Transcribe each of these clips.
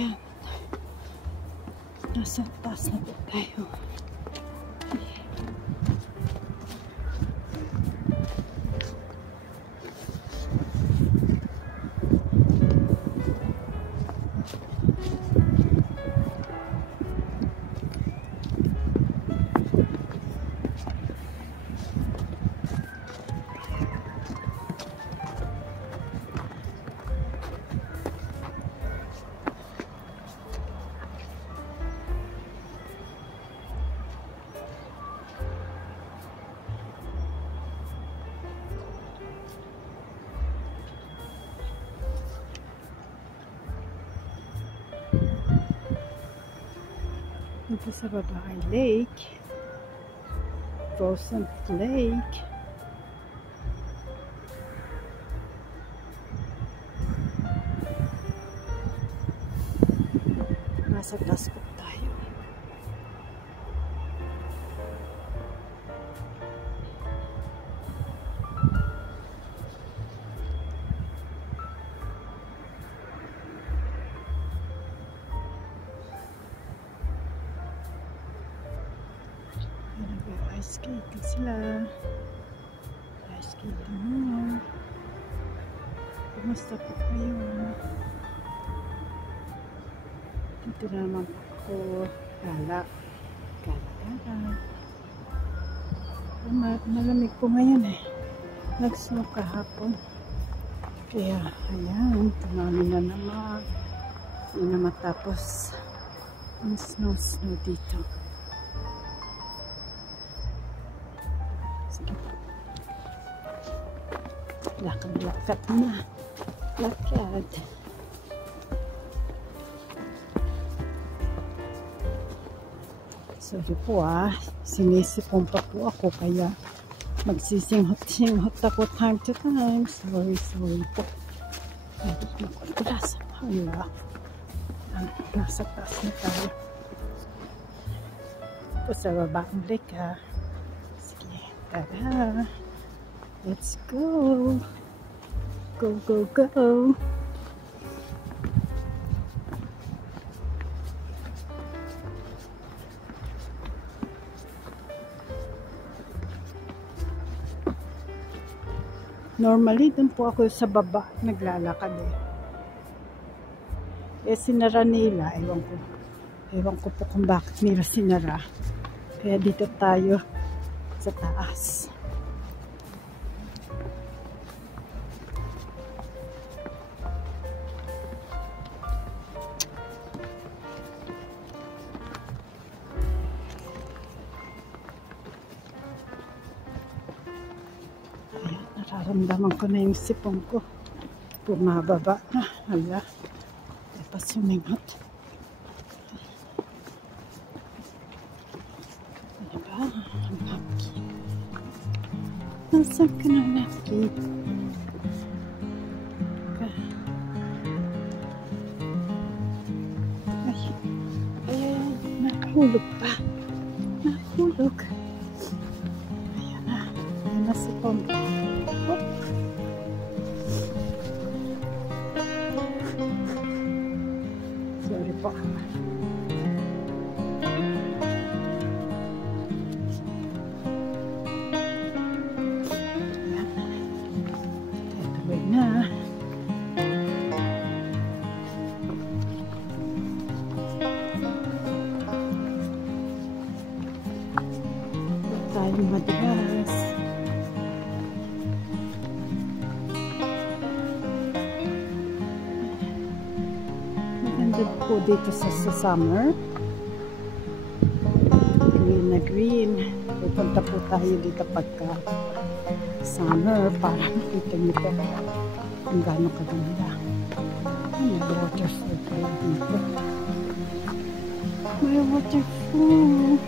Ayan. Nasa taas na po tayo. Ito sa baba ay lake. Frozen Lake. Nasa taas po tayo. Ice skating sila. Ice skating mo. Kumusta po kayo? Dito naman po ako. Gala. Malamig po ngayon eh. Nag-snow kahapon. Kaya, ayan. Tumami na naman. Hindi na matapos ang snow dito. Lakad na. Lakad. Sorry po sinisipon pa po ako kaya magsisinghot ako time to time. Sorry po. Hindi ko makontrasa. Hala. Nasa taas na tayo. Po sa baba ang lake ha. Sige. Tara. Let's go. Go. Normally, dun po ako sa baba naglalakad eh. Sinara nila. Ewan ko po kung bakit nila sinara. Kaya dito tayo sa taas. Nararamdaman ko na yung sipon ko. Bumababa na. Hala. Pasumingot. Ano ba? Ang lucky. Nasaan ka na lucky? Ay, nahulog pa. Nahulog. Ayan na. Ayan na sipon ko. Sorry po. Ayan. Tuloy na. Huwag tayong madalas. Po dito sa summer. Green na green. Pupunta po tayo dito pagka summer para makita nyo po kung gaano kaganda. May waterfall tayo dito. May waterfall.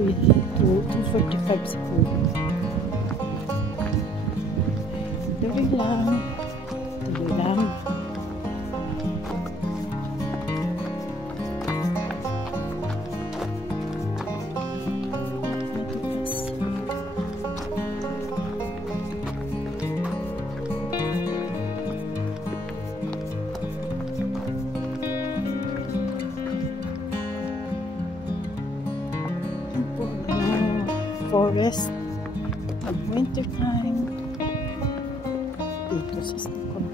2:45 sa pool. Tuloy lang. Tuloy lang. Forest at winter time dito sa Stockholm.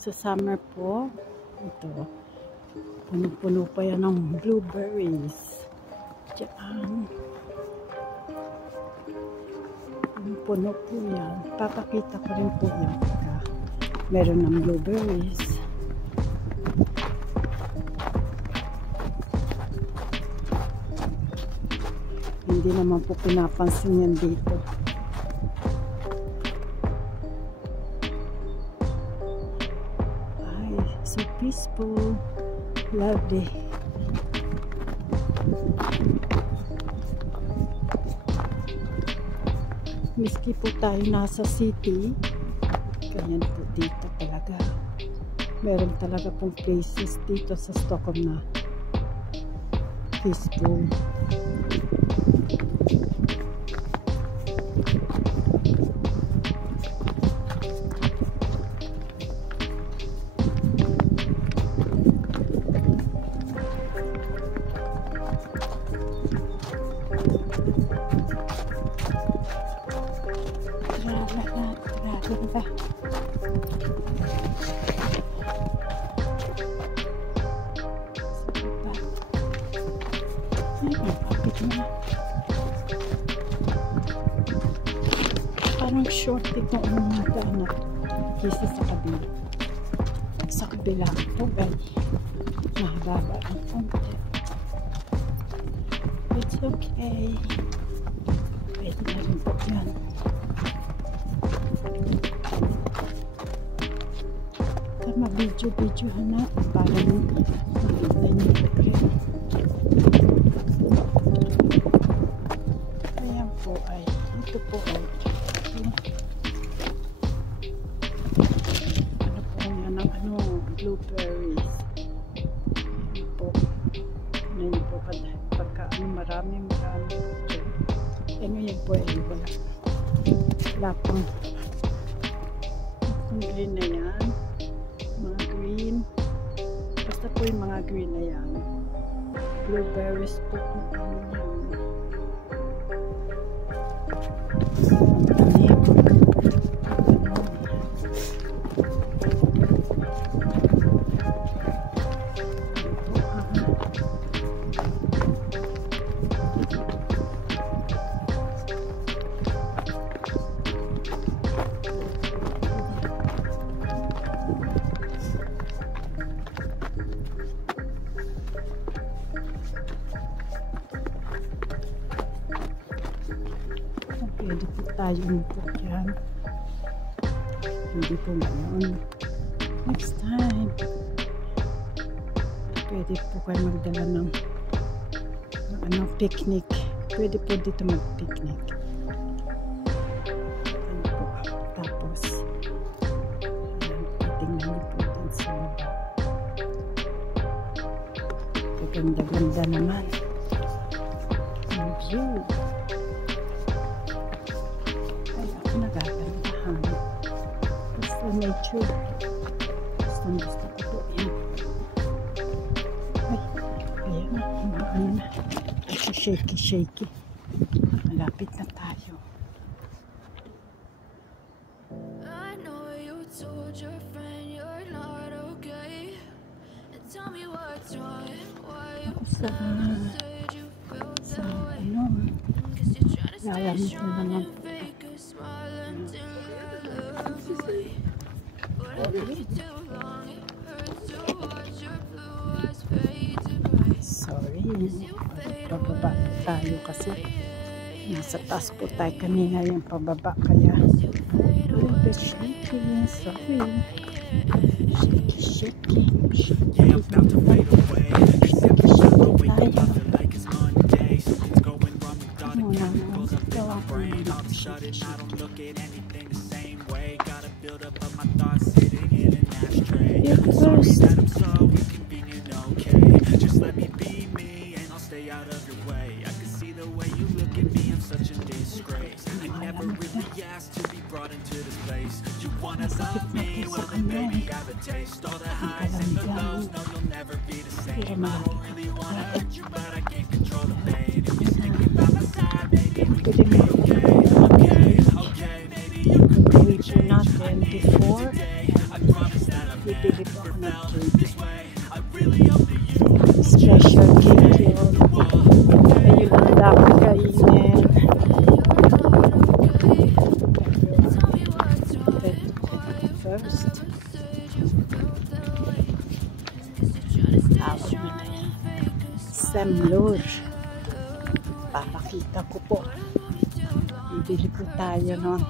Sa summer po, ito, puno-puno pa yan ng blueberries. Diyan. Puno po yan. Papakita ko rin po yan. Meron ng blueberries. Hindi naman po pinapansin yan dito. Ay, so peaceful. Lovely. Miski po tayo nasa city, ganyan po dito talaga. Meron talaga pong places dito sa Stockholm na peaceful. Ganda. Parang short ito ang mga anak kisa sa kabila. Sa kabila ito ay mahaba ang konti. It's okay. Pwede na rin po yan. Video-videohan natin para makita niyo rin. Ayan po ay, ito po ay ano po yan ang blueberries. Ayan po. Ano yun po pagka marami po dyan. Ano yan po ay wala pang green na yan. Mga green. Basta po yung mga green na yan. Blueberries po kung ano yan. Pwede po tayo po yan. Hindi po ngayon. Next time. Pwede po kayo magdala ng picnic. Pwede po dito mag-picnic. Ano po. Tapos, tingnan niyo po din sa baba. Ganda-ganda naman. Ang view. Nagagandahan. Basta nature. Gusto ko po yan. Ay, ayan na. Ano na. Shaky. Malapit na tayo. I know you told your friend you're not okay. And tell me what's wrong. Why you said you felt that way. Cause you're trying to stay strong and fake a smile until you look away. But if you too long, it hurts to watch your blue eyes fade to gray. Sorry. Pababa tayo kasi nasa taas po tayo kanina yung pababa kaya a little bit shaky. Sorry. Shaky. Yeah, I'm about to fade away. Except for showing me I feel like it's Monday. Something's going wrong with all the chemicals up in my brain. All of a sudden I don't look at anything the same way. Gotta build up of my thoughts sitting in an ashtray. I'm sorry that I'm so inconvenient, okay? Just let me be me and I'll stay out of your way. I can see the way you look at me, I'm such a disgrace. I never really asked to be brought into this place. You wanna love me? Well then baby have a taste. All the highs and the lows, no you'll never be the same. I don't really wanna hurt you but I can't control the pain. If you're thinking about my side, maybe we could be okay. Okay, maybe you could be the change I need today. I promise that I've never felt this way. I really hope that you Special cake yun. Ayun ang dapat kainin. First. Tawag mo na yan. Semlur. Papakita ko po. Bibili po tayo nun.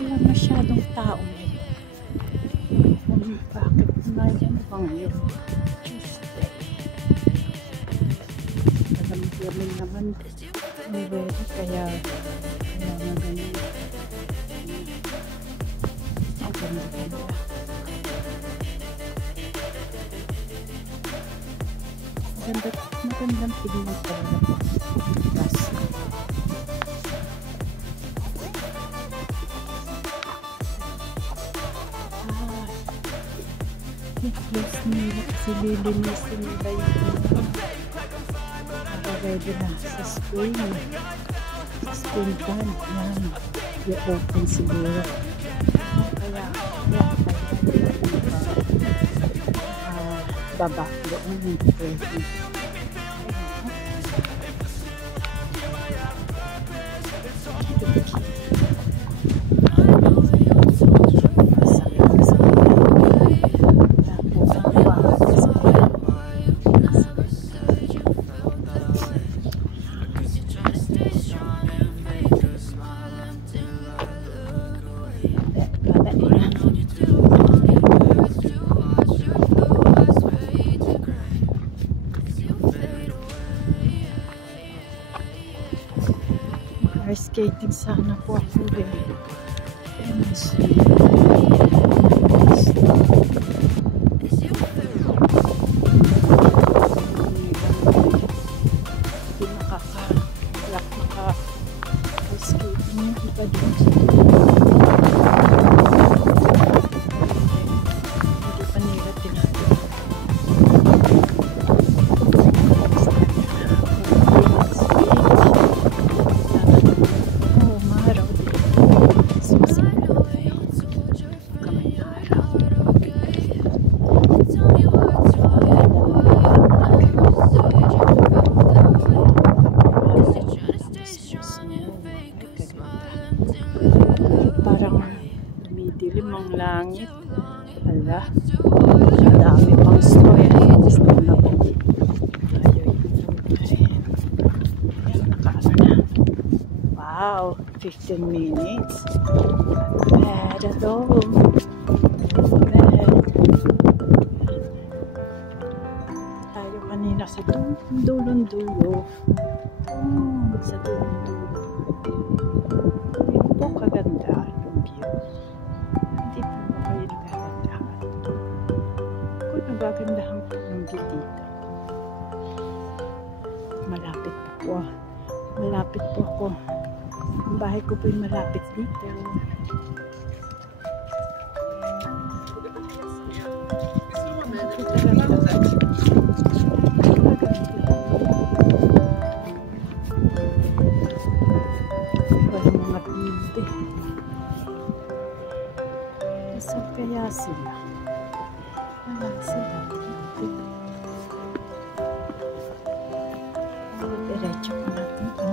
Wala masyadong tao ngayon. Bakit naman bang yun? Tuesday. Malamig naman ang weather kaya nga ganyan. Ang ganda. Magandang tignan talaga po. Kasi yes nila kasi lilinisin nila yung ready na sa spring time yan i-open siguro kaya baba doon yung pwede ice skating sana po ako rin. Ice skating yung iba doon sa hindi pa nila tinatawag. Parang dumidilim ang langit. Hala, madami pang snow. Snow na po. Nakaano na. Wow, 15 minutes. Bad at all. Bad. Tayo kanina sa dulong-dulo. Sa dulong-dulo. Ito po kaganda yung view. Hindi po ba kayo nagagandahan? Kung nagagandahan po ng view dito. Malapit po. Malapit po ako. Ang bahay ko po yung malapit dito. Walang mga building. Nasaan kaya sila? Wala sila dito. Diretso ko natin ito.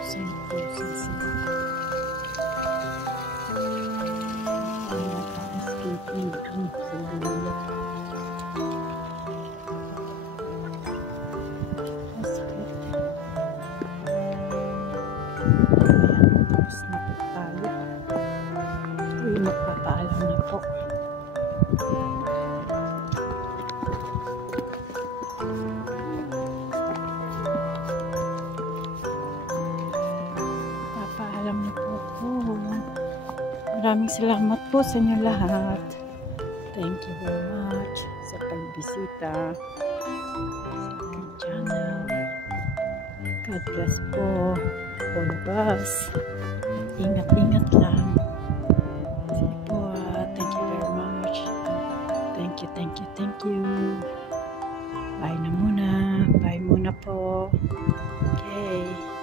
Pusin sila. Paalam na po. Papaalam na po ako. Maraming salamat po sa inyo lahat. Thank you very much sa pagbisita sa aking channel. God bless po all of us. Ingat-ingat lang. Sige po, thank you very much. Thank you. Bye na muna. Bye muna po. Okay.